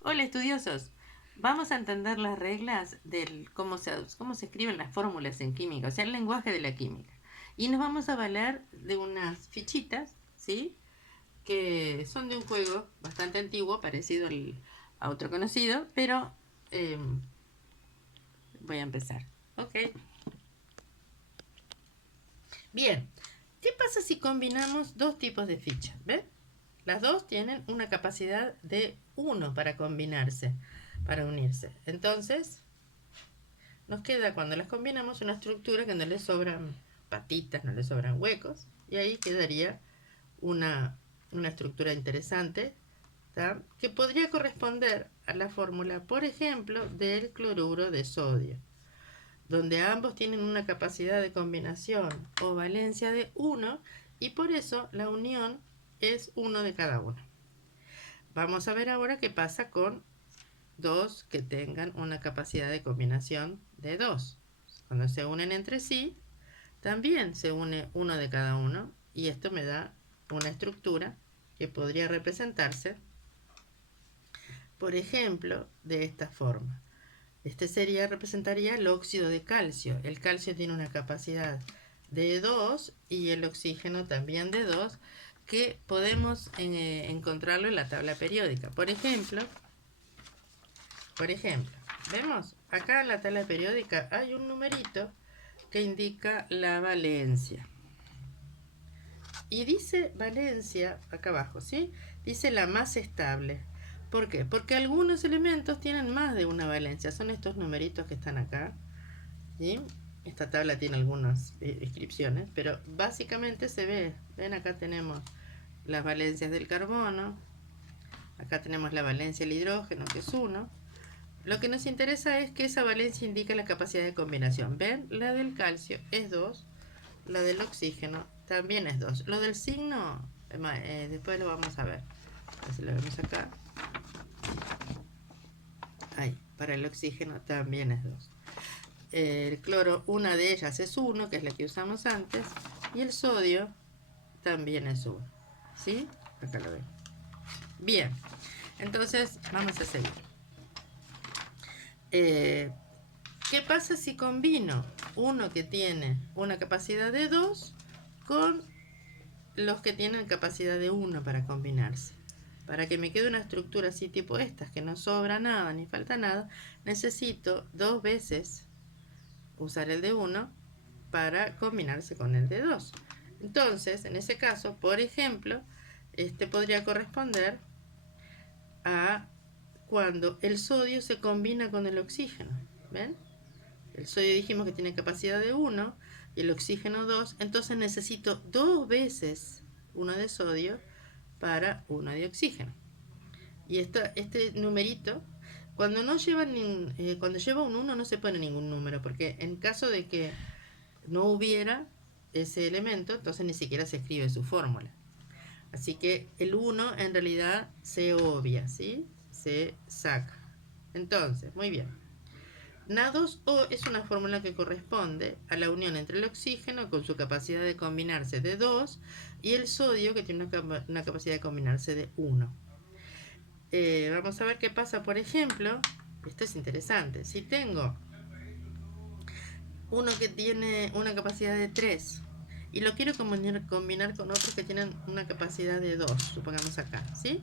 Hola estudiosos, vamos a entender las reglas del cómo se escriben las fórmulas en química, o sea, el lenguaje de la química. Y nos vamos a valer de unas fichitas, ¿sí? Que son de un juego bastante antiguo, a otro conocido, pero eh, voy a empezar. Ok. Bien, ¿qué pasa si combinamos dos tipos de fichas? ¿Ves? Las dos tienen una capacidad de uno para combinarse, para unirse. Entonces, nos queda cuando las combinamos una estructura que no le sobran patitas, no le sobran huecos, y ahí quedaría una, una estructura interesante, ¿tá? Que podría corresponder a la fórmula, por ejemplo, del cloruro de sodio, donde ambos tienen una capacidad de combinación o valencia de uno y por eso la unión es uno de cada uno. Vamos a ver ahora qué pasa con dos que tengan una capacidad de combinación de 2. Cuando se unen entre sí, también se une uno de cada uno y esto me da una estructura que podría representarse, por ejemplo, de esta forma. Representaría el óxido de calcio. El calcio tiene una capacidad de 2 y el oxígeno también de 2 que podemos encontrarlo en la tabla periódica. Por ejemplo, vemos acá en la tabla periódica hay un numerito que indica la valencia. Y dice valencia, acá abajo, ¿sí? Dice la más estable. ¿Por qué? Porque algunos elementos tienen más de una valencia. Son estos numeritos que están acá, ¿sí? Esta tabla tiene algunas descripciones, pero básicamente se ve. Ven, acá tenemos las valencias del carbono. Acá tenemos la valencia del hidrógeno, que es 1. Lo que nos interesa es que esa valencia indica la capacidad de combinación. ¿Ven? La del calcio es 2, la del oxígeno también es 2. Lo del signo, después lo vamos a ver. Así lo vemos acá. Ahí, para el oxígeno también es 2. El cloro, una de ellas es 1, que es la que usamos antes. Y el sodio también es 1. ¿Sí? Acá lo ven. Bien, entonces vamos a seguir. ¿Qué pasa si combino uno que tiene una capacidad de 2 con los que tienen capacidad de 1 para combinarse? Para que me quede una estructura así tipo estas, que no sobra nada ni falta nada, necesito dos veces usar el de 1 para combinarse con el de 2. Entonces, en ese caso, por ejemplo, este podría corresponder a cuando el sodio se combina con el oxígeno. ¿Ven? El sodio dijimos que tiene capacidad de 1 y el oxígeno 2, entonces necesito dos veces uno de sodio para uno de oxígeno. Y este numerito, cuando no lleva cuando lleva un 1 no se pone ningún número, porque en caso de que no hubiera ese elemento, entonces ni siquiera se escribe su fórmula. Así que el 1 en realidad se obvia, ¿sí? Se saca. Entonces, muy bien. Na2O es una fórmula que corresponde a la unión entre el oxígeno con su capacidad de combinarse de 2 y el sodio que tiene una capacidad de combinarse de 1. Vamos a ver qué pasa, por ejemplo, esto es interesante, si tengo uno que tiene una capacidad de 3 y lo quiero combinar con otros que tienen una capacidad de 2, supongamos acá, ¿sí?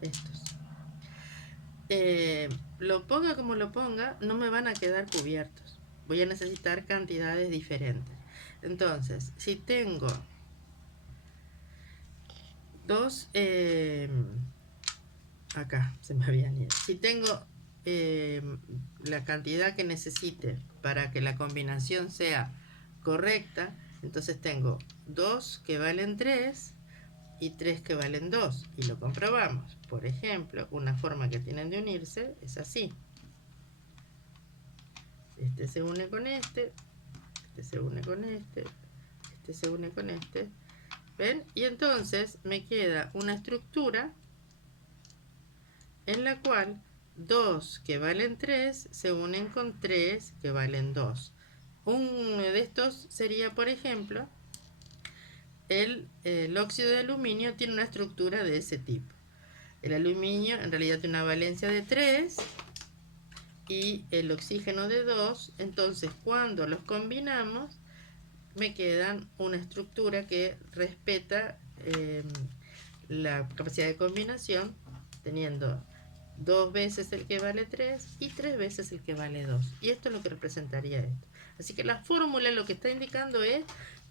Estos. Lo ponga como lo ponga, no me van a quedar cubiertos. Voy a necesitar cantidades diferentes. Entonces, si tengo dos, acá se me habían ido. Si tengo la cantidad que necesite para que la combinación sea correcta, entonces tengo 2 que valen 3 y 3 que valen 2 y lo comprobamos. Por ejemplo, una forma que tienen de unirse es así. Este se une con este se une con este se une con este. ¿Ven? Y entonces me queda una estructura en la cual 2 que valen 3 se unen con 3 que valen 2. Uno de estos sería, por ejemplo, el óxido de aluminio tiene una estructura de ese tipo. El aluminio en realidad tiene una valencia de 3 y el oxígeno de 2. Entonces cuando los combinamos me quedan una estructura que respeta la capacidad de combinación, teniendo 2 veces el que vale 3 y 3 veces el que vale 2. Y esto es lo que representaría esto. Así que la fórmula lo que está indicando es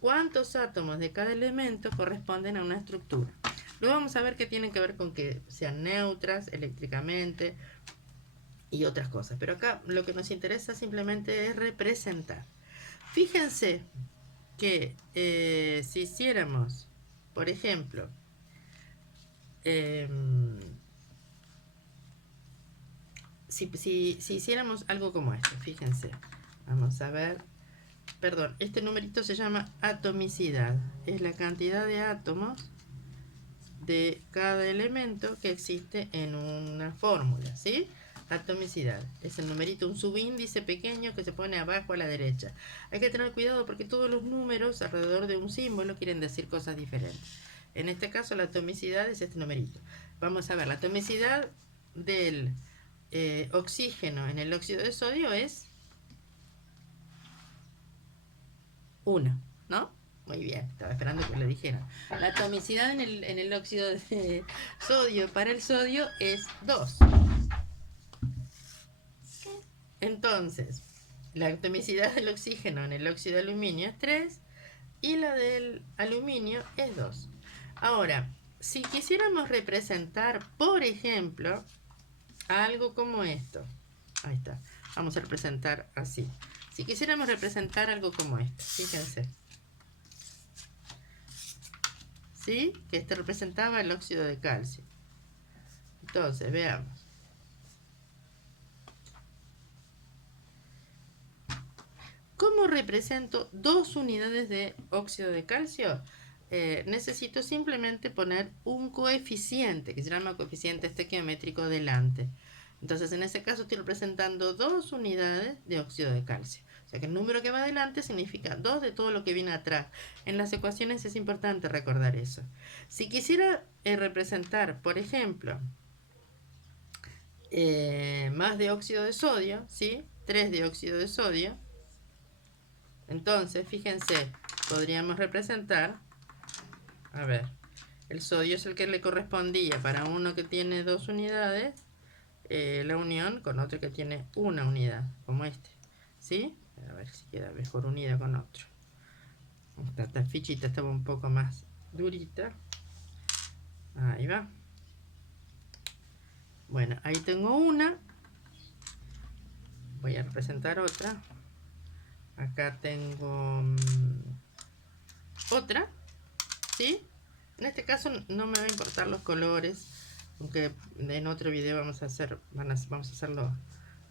cuántos átomos de cada elemento corresponden a una estructura. Luego vamos a ver que tienen que ver con que sean neutras eléctricamente y otras cosas. Pero acá lo que nos interesa simplemente es representar. Fíjense que si hiciéramos, por ejemplo, si hiciéramos algo como esto, fíjense, vamos a ver, perdón, este numerito se llama atomicidad, es la cantidad de átomos de cada elemento que existe en una fórmula, ¿sí? Atomicidad, es el numerito, un subíndice pequeño que se pone abajo a la derecha. Hay que tener cuidado porque todos los números alrededor de un símbolo quieren decir cosas diferentes. En este caso la atomicidad es este numerito. Vamos a ver, la atomicidad del oxígeno en el óxido de sodio es 1, ¿no? Muy bien, estaba esperando que lo dijeran. La atomicidad en el óxido de sodio para el sodio es 2. Entonces, la atomicidad del oxígeno en el óxido de aluminio es 3 y la del aluminio es 2. Ahora, si quisiéramos representar, por ejemplo, algo como esto, ahí está, vamos a representar así. Si quisiéramos representar algo como esto, fíjense, ¿sí? Que este representaba el óxido de calcio. Entonces, veamos. ¿Cómo represento 2 unidades de óxido de calcio? Necesito simplemente poner un coeficiente, que se llama coeficiente estequiométrico, delante. Entonces, en ese caso estoy representando 2 unidades de óxido de calcio. O sea que el número que va adelante significa 2 de todo lo que viene atrás. En las ecuaciones es importante recordar eso. Si quisiera representar, por ejemplo, más de óxido de sodio, ¿sí? 3 de óxido de sodio. Entonces, fíjense, podríamos representar, a ver, el sodio es el que le correspondía para uno que tiene 2 unidades, la unión con otro que tiene 1 unidad, como este, ¿sí? A ver si queda mejor unida con otro. Esta fichita estaba un poco más durita. Ahí va. Bueno, ahí tengo una. Voy a representar otra. Acá tengo otra, ¿sí? En este caso no me va a importar los colores, aunque en otro video vamos a hacerlo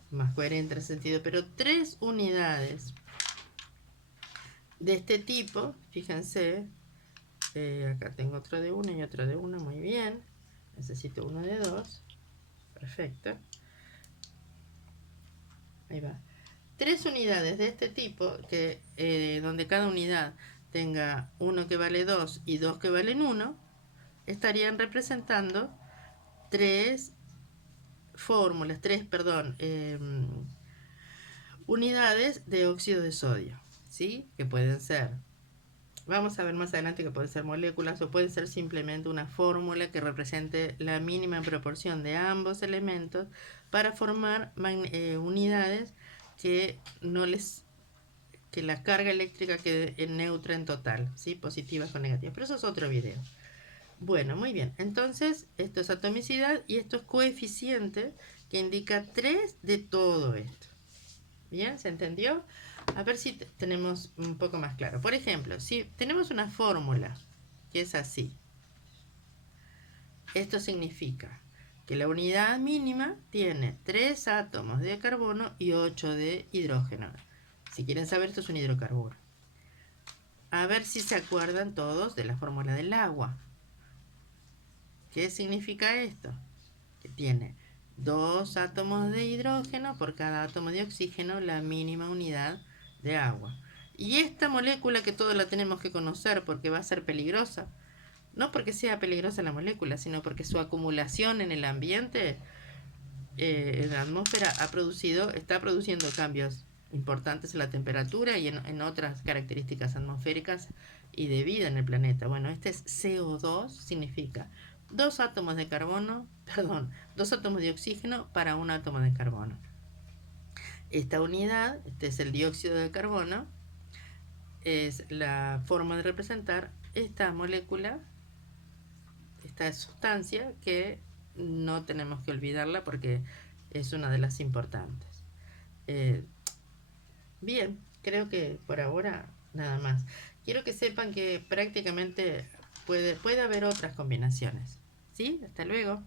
más coherente en ese sentido, pero 3 unidades de este tipo, fíjense, acá tengo otro de 1 y otro de 1, muy bien, necesito uno de 2, perfecto, ahí va. 3 unidades de este tipo, que donde cada unidad tenga uno que vale 2 y 2 que valen 1, estarían representando 3 fórmulas, 3, perdón, unidades de óxido de sodio, ¿sí? Que pueden ser, vamos a ver más adelante que pueden ser moléculas o pueden ser simplemente una fórmula que represente la mínima proporción de ambos elementos para formar unidades que la carga eléctrica quede neutra en total, ¿sí? Positivas o negativas, pero eso es otro video. Bueno, muy bien, entonces esto es atomicidad y esto es coeficiente que indica 3 de todo esto. ¿Bien? ¿Se entendió? A ver si tenemos un poco más claro. Por ejemplo, si tenemos una fórmula que es así, esto significa que la unidad mínima tiene 3 átomos de carbono y 8 de hidrógeno. Si quieren saber, esto es un hidrocarburo. A ver si se acuerdan todos de la fórmula del agua. ¿Qué significa esto? Que tiene 2 átomos de hidrógeno por cada átomo de oxígeno, la mínima unidad de agua. Y esta molécula que todos la tenemos que conocer porque va a ser peligrosa, No porque sea peligrosa la molécula, sino porque su acumulación en el ambiente, en la atmósfera, está produciendo cambios importantes en la temperatura y en otras características atmosféricas y de vida en el planeta. Bueno, este es CO2, significa dos átomos de carbono, perdón, dos átomos de oxígeno para un átomo de carbono. Esta unidad, este es el dióxido de carbono, es la forma de representar esta molécula, esta sustancia que no tenemos que olvidarla porque es una de las importantes. Bien, creo que por ahora nada más. Quiero que sepan que prácticamente puede haber otras combinaciones. ¿Sí? Hasta luego.